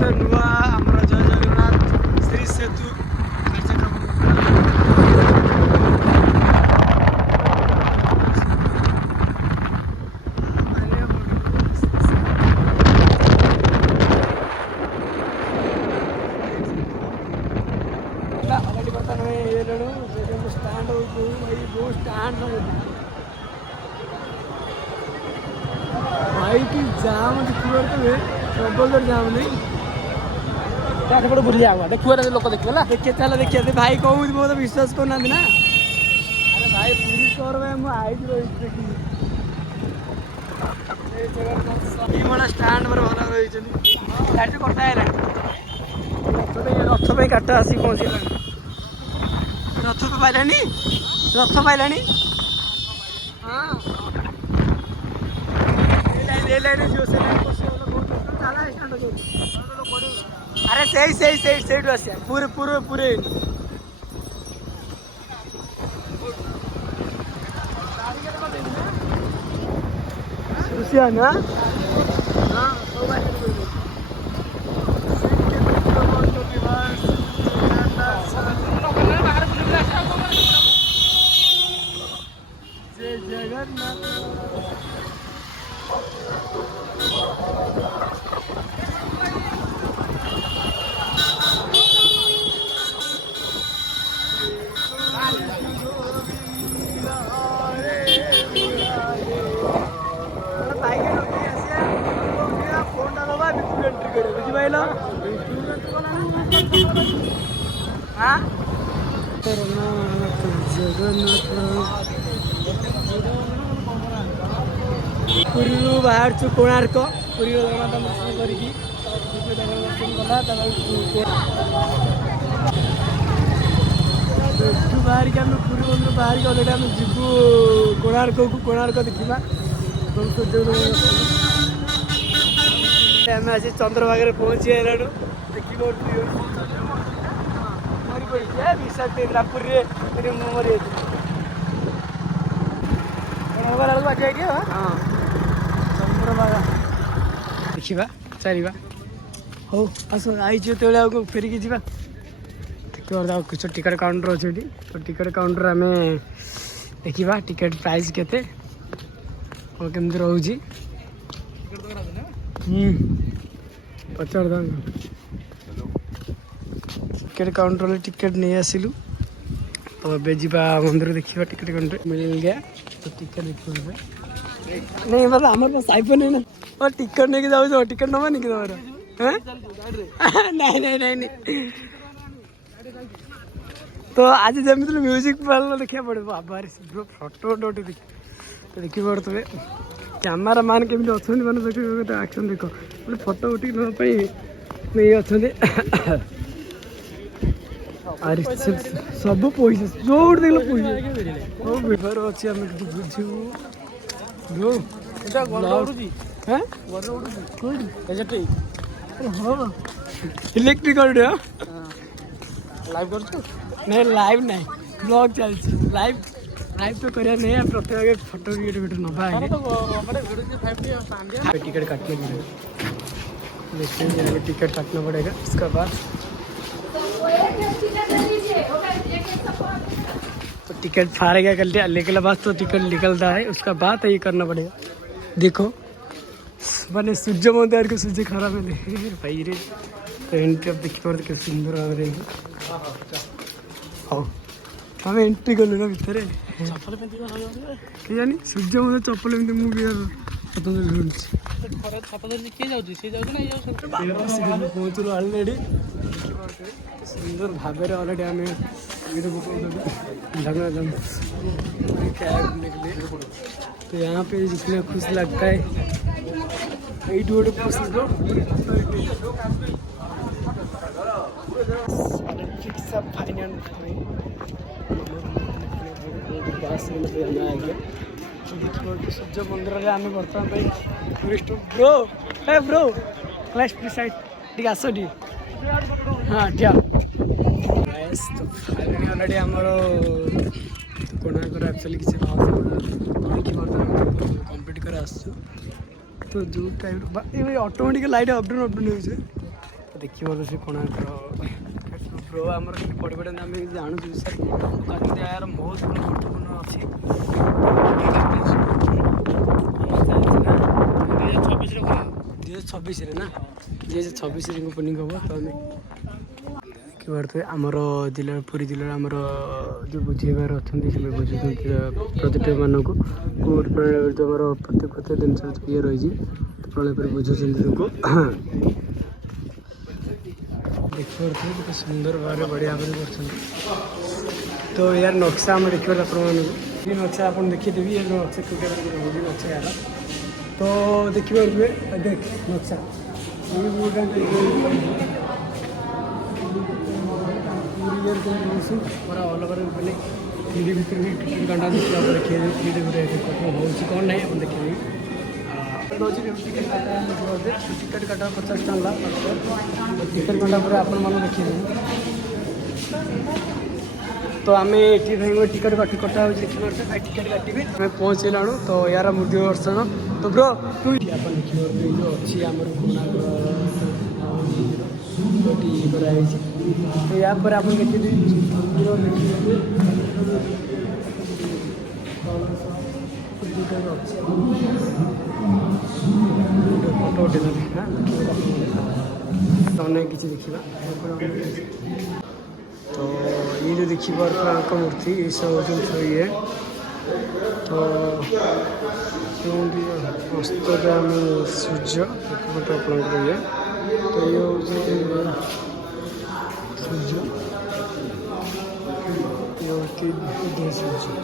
तो नुआ आमर जय जगन्नाथ श्री सेतु भाई जाम प्रबल जाम नहीं बुझिया हुआ देखिए लोक देखिए ना देखिए चलो देखिए भाई कहूँ बहुत विश्वास करना ना अरे भाई पूरी शहर में मुझे आई देखी स्टाण्ड भल रही कटा है रथ पे काट आसी पहुँचला रथ तो पाइलानी रथ पाइलानी हाँ अरे सही आसिया पूरे पूरे पूरे ना जय जगन्नाथ पुरी बाहर छु कोणार्क पुरी जगन्नाथ दर्शन करिकी बाहर के पुरी मंदिर बाहर के अलरेडी आम जीवु कोणार्क को कोणार्क देखा आम आसी चंद्रभागे पहुँची गलाणु देखी मरी पड़ी विषाक्त पुरी मरी चंद्रभागा देखा चलवा हो आस आई जो फेरिकी जा कुछ टिकट काउंटर अच्छे तो टिकट काउंटर आम देखा टिकट प्राइस केते कौन केमती रोचे पचार टिकट काउंटर टिकट नहीं आसिलु तो अब जा मंदिर देखा टिकट काउंटर मिल गया तो टिकट देखिए नहीं मतलब हमारे पास आईफोन है ना और टिकट नहीं जाओ टिकट नवा नहीं तुम्हारा नहीं नहीं नहीं नहीं तो आज जमी म्यूजिक वाला देखा पड़े बाबारे शीघ्र फटो फटो देखी पड़े कैमेरा मान केमी अच्छा मैंने आक्शन देख गोटे फटो उठी नहीं अच्छा अरे सब पैसा जो देख पैसा सब बेपार अच्छे आम बुझू इलेक्ट्रिक लाइव कर नहीं लाइव नहीं ब्लॉग चलती लाइव लाइव तो करिया नहीं है प्रत्येक आगे फोटो वीडियो नवा है टिकट काटने के लिए देखिए टिकट काटना पड़ेगा उसका बाद तो टिकट फाड़ेगा कर निकला बाद तो टिकट निकलता है उसका बाद ये करना पड़ेगा देखो मैंने सूर्य मंदिर को सूर्य खराब है भाई रे तो एंट्री अब देखी पड़ते कैसे सुंदर भाव हाँ आम एंट्री कलु ना भितर जानी सूर्य मंदिर चप्पल एमती मुझे पहुँचलु अलरेडी सुंदर भाव अलरेडी आम तो यहाँ पे जितना खुश लगता है गोटे खुश सूर्य मंदिर में आम बर्तमान टूरिस्ट ब्रो है ब्रो क्लास साइड आस टी हाँ ठीक तो फाइनली अलरेडी आमर कोणार्क एक्चुअली किसी कम्प्लीट कर तो जो टाइम ऑटोमेटिक लाइट अपडाउन हो देखिए से कोणार्क ब्रो आमर पढ़ी पढ़े आम जानूँ सर यार बहुत गुरुत्वपूर्ण अच्छी 2026 ना 2026 ओपनिंग हम तो आम कि आमर जिला पुरी जिले आमर जो बुझेबार अच्छा से बुझुं पर्यटक मानक जो आमर प्रत्येक दिन ये रही प्रलय पर बुझुं तुमको देखिए केते सुंदर भाव बढ़िया भाव कर तो यार नक्शा आम देखिए ये नक्शा आप देखीदेवी ये नक्शा कौटे रोड नक्शा यार तो देखिए देख नक्शा पूरा ऑल ओवर मैंने थ्री भितर भी टिकेट काटा देखा देखिए थ्री हो कौन ना आप देखिए टिकेट काटा 50 टका टिकेट काटा पर आपण मन देखिए तो आम ये टिकेट काटी कटा देखिए टिकेट काटे आम पहुँचला तो यार मूर्ति दर्शन तो ब्रो तू आप देखिए जो अच्छी आम कराई तो या पर आप देखिए फोटो उठे अनेक किसी देखा तो ये जो देखिए मूर्ति ये सब ये तो हस्तगाम सूर्य आपंकर ये तो ये हूँ सूर्य ये उदय सूर्य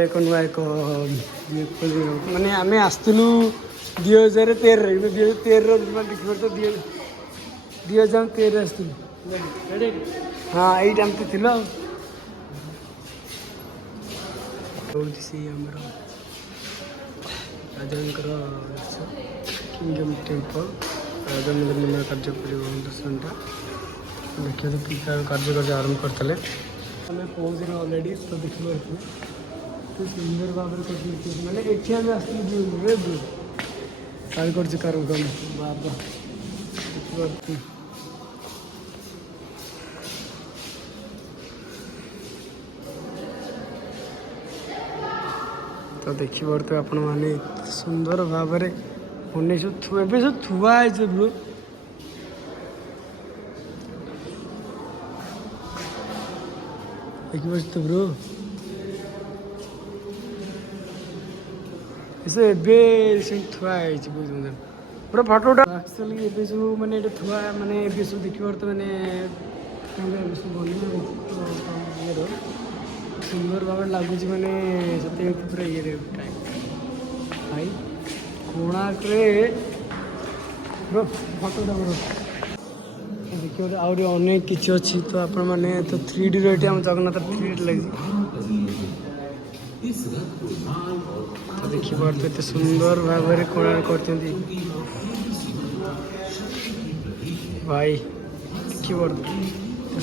एक नुआ एक मानने आम आसलु 2013 देखिए तो 2013 आसलु हाँ यही टाइम तो थी राजा किंगडम टेम्पल राजा मंदिर निर्माण कार्य दर्शनटा देखिए तो कार्य आरंभ करते आम पहुँच अलरेडी तो देखिए तो सुंदर भाव मैंने ये आम आसलु कार बाबा तो देखिए तो आपण मैंने सुंदर भाव में 1900 थुआ है ब्रो देखिए तो ब्रो ऐसे थुआ है पूरा फोटो एक्चुअली ये सब मैंने थुआ मैंने सब देखिए तो मैंने सुंदर भाव लगुच मैंने सत्य पूरा ये टाइम भाई कोणार्क फोटो देखिए आउरी अनेक किसी अच्छी तो आपण मैंने तो 3D रही आम जगन्नाथ 3D लगी तो देखिए तो एत सुंदर भाव में कोणार्क कर भाई देखिए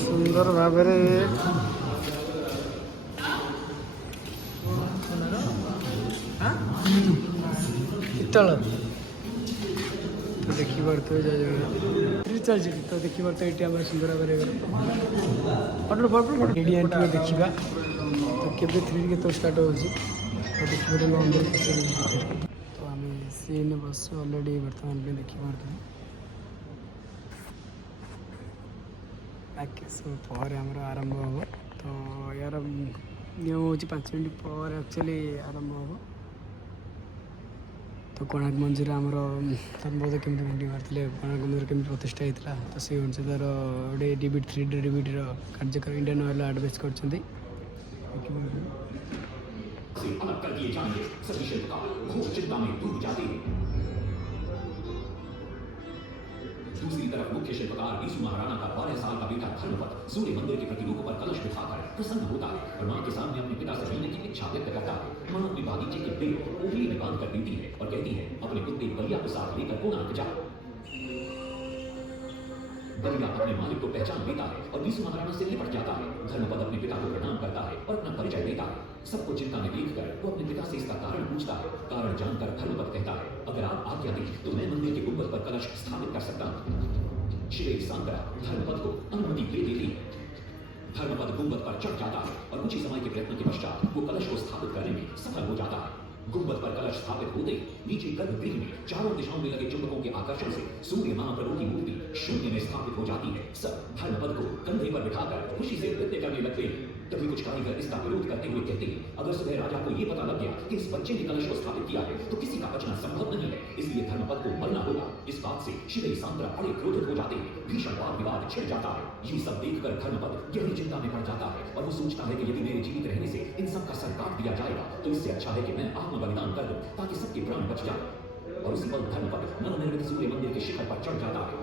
सुंदर भाव में पितल तो देखिए चलती तो देखिए तो ये सुंदर भाव फोटो फोटो फोटो देखा तो केवे 3D के स्टार्ट हो तो देखिए अंदर तो आम सीन बस अलरेडी बर्तमान में देखिए पर आरंभ हम तो यार नियम हूँ 5 मिनट पर एक्चुअली आरंभ हम तो कोणार्क मंदिर आमर धर्मपद केमी मुंडी मारते कोणार्क मंदिर केमी प्रतिष्ठा होता तो से अनुसार तार गोटे डिबिट 3D डिबिट कार्यक्रम इंडियन ऑयल एडभाइस कर दूसरी तरफ मुख्य शिल्पकार बीसू महाराणा का 12 साल का बेटा धर्मपद सूर्य मंदिर के प्रतिरूप पर कलश बिठाकर प्रसन्न होता है और मां के सामने अपने पिता से मिलने की इच्छा व्यक्त करता है। मां अपने बागीचे के पेड़ को ओखली में बांध कर देती है और कहती है, अपने कुत्ते बलिया को साथ लेकर कोणार्क जा। बलिया अपने मालिक को पहचान लेता है और बीसू महाराणा से लिपट जाता है। धर्मपद अपने पिता को प्रणाम करता है और अपना परिचय देता है। सबको चिंता में देखकर वो अपने पिता से इसका कारण पूछता है। कारण जानकर धर्मपद कहता है, अगर आप आज्ञा दें तो मैं मंदिर के गुंबद पर कलश स्थापित कर सकता हूँ। श्री सांकरा धर्मपद को अनुमति दे देती है। धर्मपद गुंबद पर चढ़ जाता है और कुछ ही समय के प्रयत्न के पश्चात वो कलश को स्थापित करने में सफल हो जाता है। गुंबद पर कलश स्थापित होते नीचे गर्भगृह में चारों दिशाओं में लगे चुंबकों के आकर्षण से सूर्य महाप्रभु की मूर्ति शून्य में स्थापित हो जाती है। सब धर्मपद को कंधे पर बिठाकर खुशी से नृत्य करने लगते हैं। तभी कुछ कारीगर इसका विरोध करते हुए कहते हैं, अगर सुबह राजा को ये पता लग गया कि इस बच्चे ने कलश को स्थापित किया है तो किसी का बचना संभव नहीं है, इसलिए धर्मपद को मरना होगा। इस बात से श्री सांकरा बड़े क्रोधित हो जाते हैं। भीषण वाद विवाद छिड़ जाता है। ये सब देखकर धर्मपद गहरी चिंता में पड़ जाता है और वो सोचता है कि यदि मेरे जीवित रहने से इन सब का सर काट दिया जाएगा तो इससे अच्छा है कि मैं आत्म बलिदान कर दूं ताकि सबके प्राण बच जाए। और उसी पल धर्मपद नवनिर्मित सूर्य मंदिर के शिखर पर चढ़ जाता है।